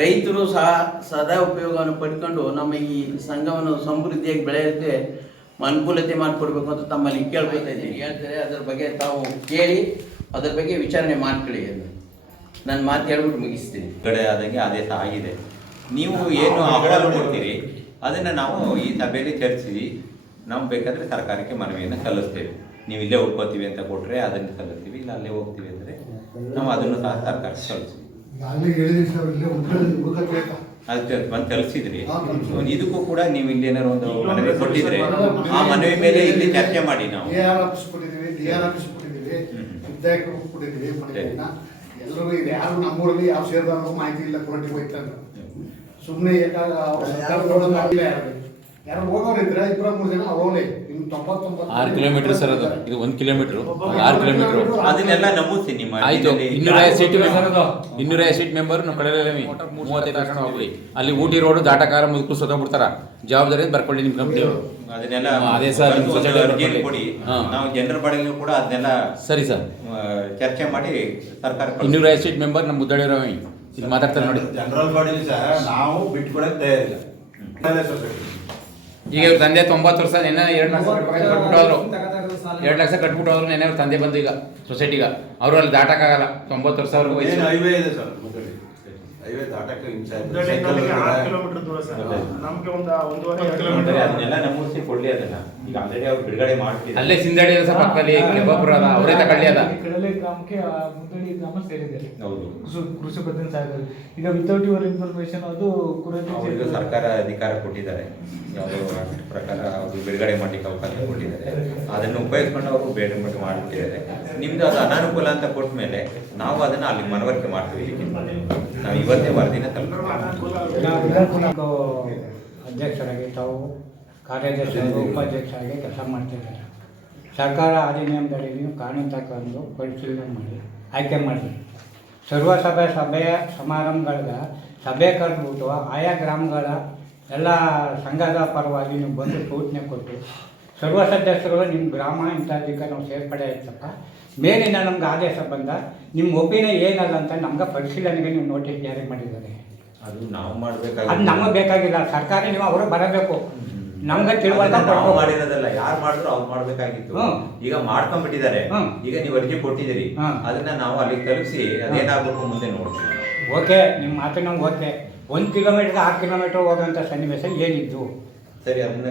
ರೈತರು ಸಹ ಸದಾ ಉಪಯೋಗವನ್ನು ಪಡ್ಕೊಂಡು ನಮ್ಮ ಈ ಸಂಘವನ್ನು ಸಮೃದ್ಧಿಯಾಗಿ ಬೆಳೆಯೋಕ್ಕೆ ಅನುಕೂಲತೆ ಮಾಡಿಕೊಡ್ಬೇಕು ಅಂತ ತಮ್ಮಲ್ಲಿ ಕೇಳ್ಕೊತಾ ಇದ್ದೀನಿ. ಹೇಳ್ತಾರೆ ಅದ್ರ ಬಗ್ಗೆ ತಾವು ಕೇಳಿ ಅದ್ರ ಬಗ್ಗೆ ವಿಚಾರಣೆ ಮಾಡ್ಕೊಳ್ಳಿ ಅಂತ. ನಾನು ಮಾತು ಹೇಳ್ಬಿಟ್ಟು ಮುಗಿಸ್ತೀನಿ. ಕಡೆ ಆದಂಗೆ ಆದೇಶ ಆಗಿದೆ. ನೀವು ಏನು ಅಹವಾಲು ಕೊಡ್ತೀರಿ ಅದನ್ನು ನಾವು ಈ ಸಭೆಯಲ್ಲಿ ಚರ್ಚಿಸಿ ನಾವು ಬೇಕಾದರೆ ಸರ್ಕಾರಕ್ಕೆ ಮನವಿಯನ್ನು ಸಲ್ಲಿಸ್ತೇವೆ. ನೀವು ಇಲ್ಲೇ ಉಳ್ಕೋತೀವಿ ಅಂತ ಕೊಟ್ಟರೆ ಅದನ್ನು ಸಲ್ಲಿಸ್ತೀವಿ ಇಲ್ಲ ಅಲ್ಲೇ ಹೋಗ್ತೀವಿ ಅಂದರೆ ನಾವು ಅದನ್ನು ಸಹ ಸರ್ಕಾರಕ್ಕೆ ಸಲ್ಲಿಸ್ತೀವಿ. ಅದಕ್ಕೆ ಬಂದು ತಲುಪಿಸಿದ್ರಿ ಇದಕ್ಕೂ ಕೂಡ ನೀವು ಇಲ್ಲಿ ಏನಾದ್ರು ಒಂದು ಮನವಿ ಕೊಟ್ಟಿದ್ರೆ ಆ ಮನವಿ ಮೇಲೆ ಇಲ್ಲಿ ಚರ್ಚೆ ಮಾಡಿ ನಾವು. ಎಲ್ಲರಿಗೂ ಇದೆ ಯಾರು ನಮ್ಮೂರಲ್ಲಿ ಯಾವ ಸೇರಿದಾರರು ಮಾಹಿತಿ ಇಲ್ಲ ಕೊರಟಿ ಹೋಯ್ತಾರೆ ಸುಮ್ಮನೆ ಯಾರು ಹೋಗೋರು ಇದ್ರೆ ಇಬ್ಬರ ಮೂರು ಜನ ಅವರೇ ಇನ್ನು ತೊಂಬತ್ತೊಂಬತ್ತು ಆರು ಕಿಲೋಮೀಟರ್ ಸರ್ ಅದು. ಇದು ಒಂದು ಕಿಲೋಮೀಟರ್. ಆರು ಕಿಲೋಮೀಟರ್. ಅದನ್ನೆಲ್ಲ ನಂಬುತ್ತೀನಿ ನಿಮ್ಮ ಆಯ್ತು. ಇದರಲ್ಲಿ- ಇನ್ನೂರ ಐದು ಸೀಟ್ ಇನ್ನೂರ ಐದು ಸೀಟ್ ಮೆಂಬರ್ ನಮ್ಮ ಕಡೆ ಮೂವತ್ತೈದು ಲಕ್ಷ ಹೋಗ್ಲಿ. ಅಲ್ಲಿ ಊಟಿ ರೋಡ್ ದಾಟಕಾರ ಮುದುಕು ಬಿಡ್ತಾರ ಜವಾಬ್ದಾರಿ ಬರ್ಕೊಳ್ಳಿ ನಿಮ್ಮ ಕಂಪ್ನಿ ಅದನ್ನೆಲ್ಲ ಅದೇ ಸರ್. ಕೊಡಿ. ಹಾ. ನಾವು ಜನರ ಬಳಿಯೂ ಕೂಡ ಅದನ್ನೆಲ್ಲ ಸರಿ ಸರ್. ಚರ್ಚೆ ಮಾಡಿ ಸರ್ಕಾರ ಇನ್ನೂರ ಐದು ಸೀಟ್ ಮೆಂಬರ್ ನಮ್ಮ ಮುದ್ದಳಿರೋ ಇಲ್ಲಿ ಮಾತಾಡ್ತಾರೆ ನೋಡಿ. ಜನರಲ್ ಬಾಡಿಲಿ ಸರ್ ನಾವು ಬಿಟ್ಕೊಡಕ್ ತಯಾರಿಲ್ಲ. ಈಗ ಇವ್ರ ತಂದೆ ತೊಂಬತ್ತು ವರ್ಷ ನೆನ್ನೆ ಎರಡು ಲಕ್ಷ ಕಟ್ಬಿಟ್ಟು ಹೋದ್ರು ಎರಡು ಲಕ್ಷ ಕಟ್ಬಿಟ್ಟು ಹೋದ್ರು ನೆನ್ನೆ ಅವ್ರ ತಂದೆ ಬಂದು ಈಗ ಸೊಸೈಟಿಗ ಅವರು ಅಲ್ಲಿ ದಾಟಕ್ಕಾಗಲ್ಲ. ತೊಂಬತ್ತು ವರ್ಷ ಅವ್ರಿಗೆ ಹೈವೇ ಇದೆ ಸರ್ ಹೈವೇ ದಾಟಕ್ಕೆ ಹಿಂಸೆ ಆರು ಕಿಲೋಮೀಟರ್ ದೂರ ಸರ್. ನಮ್ಗೆ ಒಂದು ಒಂದೂವರೆ ಕಿಲೋಮೀಟರ್ ಅದನ್ನೆಲ್ಲ ನಮೂದಿಸಿ ಕೊಡ್ಲಿ ಅದನ್ನ. ಈಗ ಆಲ್ರೆಡಿ ಅವ್ರು ಬಿಡುಗಡೆ ಮಾಡ್ತೀವಿ ಅಲ್ಲೇ ಸಿಂದಡಿ ಸಹ ಪಕ್ಕದಲ್ಲಿ ಕೆಬ್ಬಾಪುರ ಅದ ಅವರೇ ತಗೊಳ್ಳಿ ಅದ. ಕಡಲೆ ಗ್ರಾಮಕ್ಕೆ ಆ ಮುದ್ದಳ್ಳಿ ಗ್ರಾಮ ಸೇರಿದೆ ಹೌದು. ಕೃಷಿ ಕೃಷಿ ಪದ್ಧತಿ ಸಾಗರ ಈಗ ವಿತೌಟ್ ಯುವರ್ ಇನ್ಫಾರ್ಮೇಶನ್ ಅದು ಅವರಿಗೆ ಸರ್ಕಾರ ಅಧಿಕಾರ ಕೊಟ್ಟಿದ್ದಾರೆ. ಯಾವುದೋ ಪ್ರಕಾರ ಅವರು ಬಿಡುಗಡೆ ಮಾಡಿ ಅವಕಾಶ ಕೊಟ್ಟಿದ್ದಾರೆ. ಅದನ್ನು ಉಪಯೋಗಿಸ್ಕೊಂಡು ಅವರು ಬೇರೆ ಮಟ್ಟ ಮಾಡ್ತಿದ್ದಾರೆ. ನಿಮ್ದು ಅದು ಅನಾನುಕೂಲ ಅಂತ ಕೊಟ್ಟ ಮೇಲೆ ನಾವು ಅದನ್ನ ಅಲ್ಲಿ ಮನವರಿಕೆ ಮಾಡ್ತೀವಿ. ನಾವು ಇವತ್ತೇ ವರದಿನ ಅಧ್ಯಕ್ಷರಾಗಿ ತಾವು ಕಾರ್ಯಾಧ್ಯಕ್ಷರು ಉಪಾಧ್ಯಕ್ಷರಾಗಿ ಕೆಲಸ ಮಾಡ್ತಿದ್ದಾರೆ. ಸರ್ಕಾರ ಅಧಿನಿಯಮದಲ್ಲಿ ನೀವು ಕಾನೂನು ತಗೊಂಡು ಪರಿಶೀಲನೆ ಮಾಡಿ, ಆಯ್ಕೆ ಮಾಡಿ. ಸರ್ವಸಭೆ ಸಭೆಯ ಸಮಾರಂಭಗಳ ಸಭೆ ಕರೆದ್ಬಿಟ್ಟು ಆಯಾ ಗ್ರಾಮಗಳ ಎಲ್ಲ ಸಂಘದ ಪರವಾಗಿ ನೀವು ಬಂದು ಸೂಚನೆ ಕೊಟ್ಟು ಸರ್ವ ಸದಸ್ಯರು ನಿಮ್ಮ ಗ್ರಾಮ ಇಂಥದಕ್ಕೆ ನಾವು ಸೇರ್ಪಡೆ ಆಯ್ತಪ್ಪ. ಮೇಲಿಂದ ನಮ್ಗೆ ಆದೇಶ ಬಂದ ನಿಮ್ಮ ಒಪಿನಿಯನ್ ಏನಲ್ಲ ಅಂತ ನಮ್ಗೆ ಪರಿಶೀಲನೆಗೆ ನೀವು ನೋಟಿಸ್ ಜಾರಿ ಮಾಡಿದ್ದಾರೆ. ಅದು ನಾವು ಅದು ನಮಗೆ ಬೇಕಾಗಿಲ್ಲ ಸರ್ಕಾರ ನೀವು ಅವರು ಬರಬೇಕು. ನಮ್ಗೆ ತಿಳುವಳಿಕೆ ಅದನ್ನ ನಾವು ಮಾಡಿರೋದಲ್ಲ ಯಾರು ಮಾಡಿದ್ರು ಅವ್ರು ಮಾಡ್ಬೇಕಾಗಿತ್ತು. ಈಗ ಮಾಡ್ಕೊಂಡ್ಬಿಟ್ಟಿದ್ದಾರೆ. ಈಗ ನೀವು ಅರ್ಜಿ ಕೊಟ್ಟಿದ್ದೀರಿ. ಅದನ್ನ ನಾವು ಅಲ್ಲಿಗೆ ತಲುಪಿಸಿ ಅದೇನಾಗ್ಬೇಕು ಮುಂದೆ ನೋಡ್ತೀವಿ ಓಕೆ ನಿಮ್ಮ ಮಾತು ನಮ್ಗೆ ಓಕೆ. ಒಂದು ಕಿಲೋಮೀಟರ್ಗೆ ಆರು ಕಿಲೋಮೀಟರ್ ಹೋಗೋಂಥ ಸನ್ನಿವೇಶ ಏನಿದ್ದು? ಸರಿ ಅದನ್ನ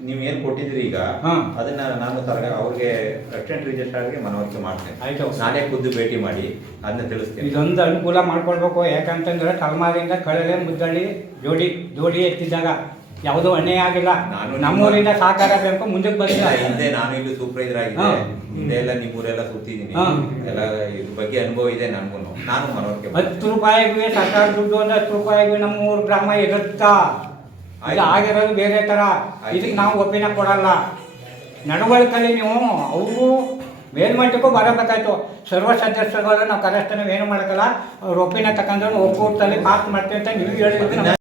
ನೀವು ಏನ್ ಕೊಟ್ಟಿದ್ರಿ ಈಗ ಹ್ಮ್. ಅದನ್ನ ನಾನು ತರಗ ಅವ್ರಿಗೆ ಅಸಿಸ್ಟೆಂಟ್ ರಿಜಿಸ್ಟ್ರಾರ್ಗೆ ಮನವರಿಕೆ ಮಾಡ್ತೇನೆ ಆಯ್ತು. ನಾನೇ ಖುದ್ದು ಭೇಟಿ ಮಾಡಿ ಅದನ್ನ ತಿಳಿಸ್ತೇನೆ ಇದೊಂದು ಅನುಕೂಲ ಮಾಡ್ಕೊಳ್ಬೇಕು ಯಾಕಂತಂದ್ರೆ ತಲೆಮಾರಿಂದ ಕಳಲೆ ಮುದ್ದಳ್ಳಿ ಜೋಡಿ ಜೋಡಿ ಎತ್ತಿದ್ದಾಗ ಯಾವುದೋ ಅನ್ಯಾಯ ಆಗಿಲ್ಲ ನಾನು ನಮ್ಮೂರಿಂದ ಸಹಕಾರ ಬೇಕು ಮುಂದಕ್ಕೆ ಬಂದಿಲ್ಲ ಹಿಂದೆ ನಾನು ಇಲ್ಲಿ ಸೂಪರ್ವೈಸರ್ ಆಗಿದ್ದೆ ಹಾ. ಹಿಂದೆ ಎಲ್ಲ ನಿಮ್ಮೂರೆಲ್ಲ ಸುತ್ತಿದ್ದೀನಿ ಹಾ. ಎಲ್ಲ ಇದ್ರ ಬಗ್ಗೆ ಅನುಭವ ಇದೆ ನನಗೂ ನಾನು ಮನವರಿಕೆ ಮಾಡ್ತೀನಿ. ಹತ್ತು ರೂಪಾಯಿಗೆ ಸರ್ಕಾರ ದುಡ್ಡು ಅಂದ್ರೆ ಹತ್ತು ರೂಪಾಯಿಗೆ ನಮ್ಮೂರು ಗ್ರಾಮ ಇರುತ್ತಾ ಇದು ಆಗಿರೋದು ಬೇರೆ ಥರ. ಇದಕ್ಕೆ ನಾವು ಒಪ್ಪಿನ ಕೊಡಲ್ಲ. ನಡವಳಿಕೆಯಲ್ಲಿ ನೀವು ಅವರು ಮೇಲ್ಮಟ್ಟಕ್ಕೂ ಬರಬೇಕಾಯ್ತು. ಸರ್ವ ಸದಸ್ಯರುಗಳು ನಾವು ಕರೆಸ್ತಾನೆ ಏನು ಮಾಡೋಕ್ಕಲ್ಲ? ಅವ್ರ ಒಪ್ಪಿನ ತಗೊಂಡು ಒಕ್ಕೂಟದಲ್ಲಿ ಪಾಸ್ ಮಾಡ್ತೀವಿ ಅಂತ ನೀವು ಹೇಳಿದ್ರೆ